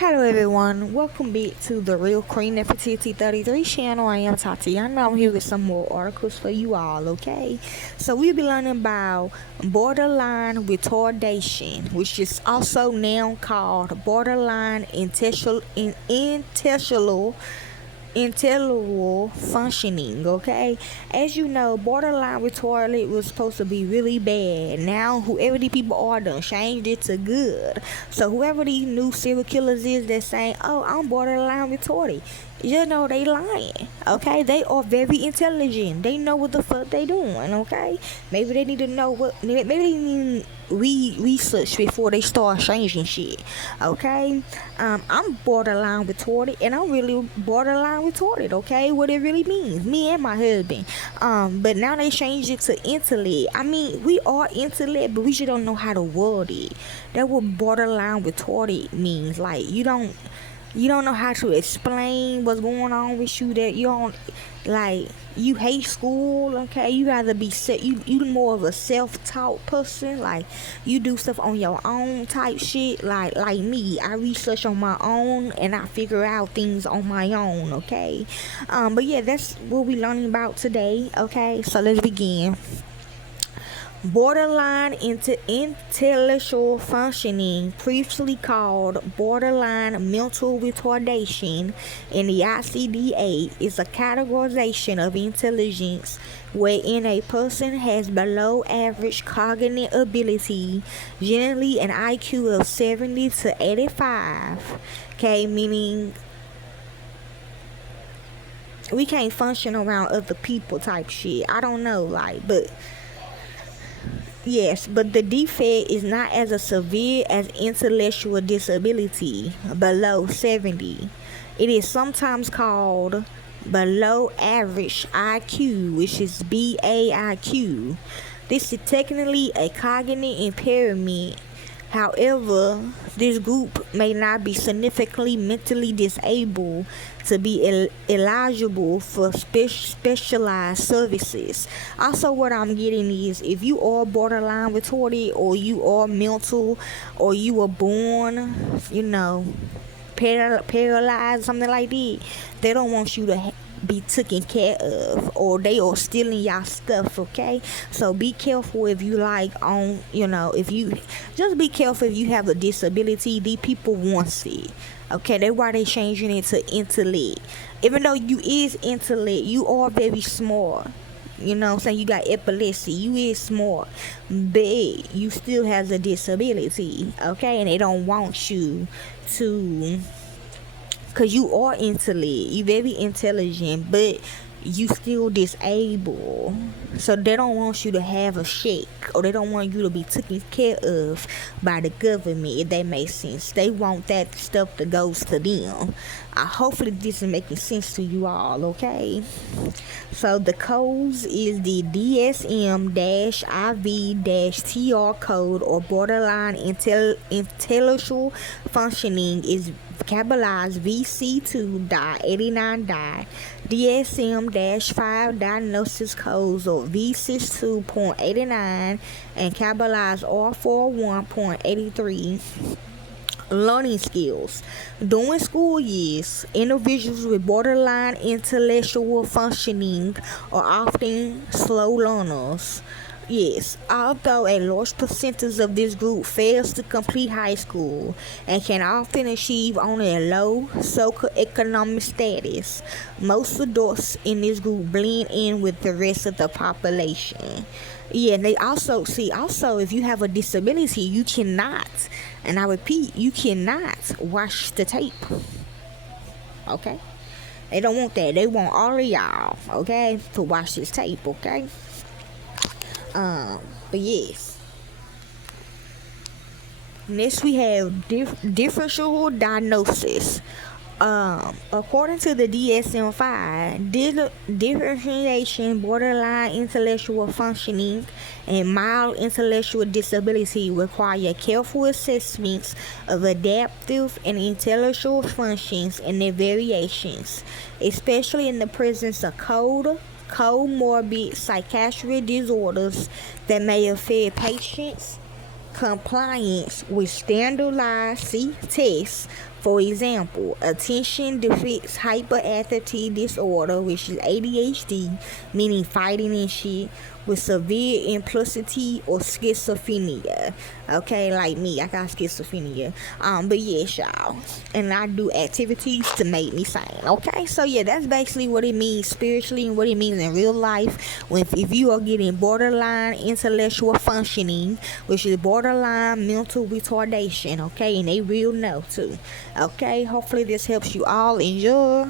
Hello everyone, welcome back to the Real Queen Nefertiti 33 channel. I am Tatiana. I'm here with some more articles for you all, okay? So we'll be learning about borderline retardation, which is also now called borderline intellectual functioning. Okay, as you know, borderline retarded was supposed to be really bad. Now whoever these people are done changed it to good. So whoever these new serial killers is that's saying, oh, I'm borderline retarded, you know they lying. Okay, they are very intelligent, they know what the fuck they doing. Okay, maybe they need to know what, maybe they need research before they start changing shit. Okay, I'm borderline retarded, and I'm really borderline retarded. Okay, what it really means, me and my husband. But now they changed it to intellect. I mean, we are intellect, but we just don't know how to word it. That's what borderline retarded means. Like you don't know how to explain what's going on with you, that you don't like, you hate school. Okay, you rather be set, you more of a self-taught person. Like you do stuff on your own type shit. Like me, I research on my own and I figure out things on my own. Okay, but yeah, that's what we learning about today. Okay, so let's begin. Borderline intellectual functioning, previously called borderline mental retardation in the ICD-8, is a categorization of intelligence wherein a person has below average cognitive ability, generally an IQ of 70 to 85. Okay, meaning we can't function around other people type shit. I don't know, like, but yes, but the defect is not as severe as intellectual disability below 70. It is sometimes called below average IQ, which is BAIQ. This is technically a cognitive impairment. However, this group may not be significantly mentally disabled to be eligible for specialized services. Also, what I'm getting is, if you are borderline retarded, or you are mental, or you were born, paralyzed, something like that, they don't want you to be taken care of, or they are stealing y'all stuff. Okay, so be careful if you if you just be careful if you have a disability. These people want it. Okay, that's why they changing it to intellect. Even though you is intellect, you are very smart. You know what I'm saying? You got epilepsy, you is smart, but you still has a disability. Okay, and they don't want you to, because you are intellect, you very intelligent, but you still disabled. So they don't want you to have a shake, or they don't want you to be taken care of by the government, if that makes sense. They want that stuff that goes to them. Hopefully this is making sense to you all. Okay, so the codes is the DSM-IV-TR code, or borderline intellectual functioning, is capitalized VC2.89. DSM-5 diagnosis codes, or V62.89, and capitalized R41.83. Learning skills. During school years, individuals with borderline intellectual functioning are often slow learners. Yes, although a large percentage of this group fails to complete high school and can often achieve only a low socioeconomic status, most adults in this group blend in with the rest of the population. Yeah, and they also if you have a disability, you cannot, and I repeat, you cannot watch the tape. Okay? They don't want that. They want all of y'all, okay, to watch this tape. Okay? But yes. Next we have differential diagnosis. According to the DSM-5, differentiation, borderline intellectual functioning, and mild intellectual disability require careful assessments of adaptive and intellectual functions and their variations, especially in the presence of comorbid psychiatric disorders that may affect patients' compliance with standardized tests For example, attention deficit hyperactivity disorder, which is ADHD, meaning fighting and shit, with severe impulsivity or schizophrenia. Okay, like me, I got schizophrenia. But yes, y'all, and I do activities to make me sane. Okay, so yeah, that's basically what it means spiritually and what it means in real life. When if you are getting borderline intellectual functioning, which is borderline mental retardation. Okay, and they real know too. Okay, hopefully this helps you all. Enjoy.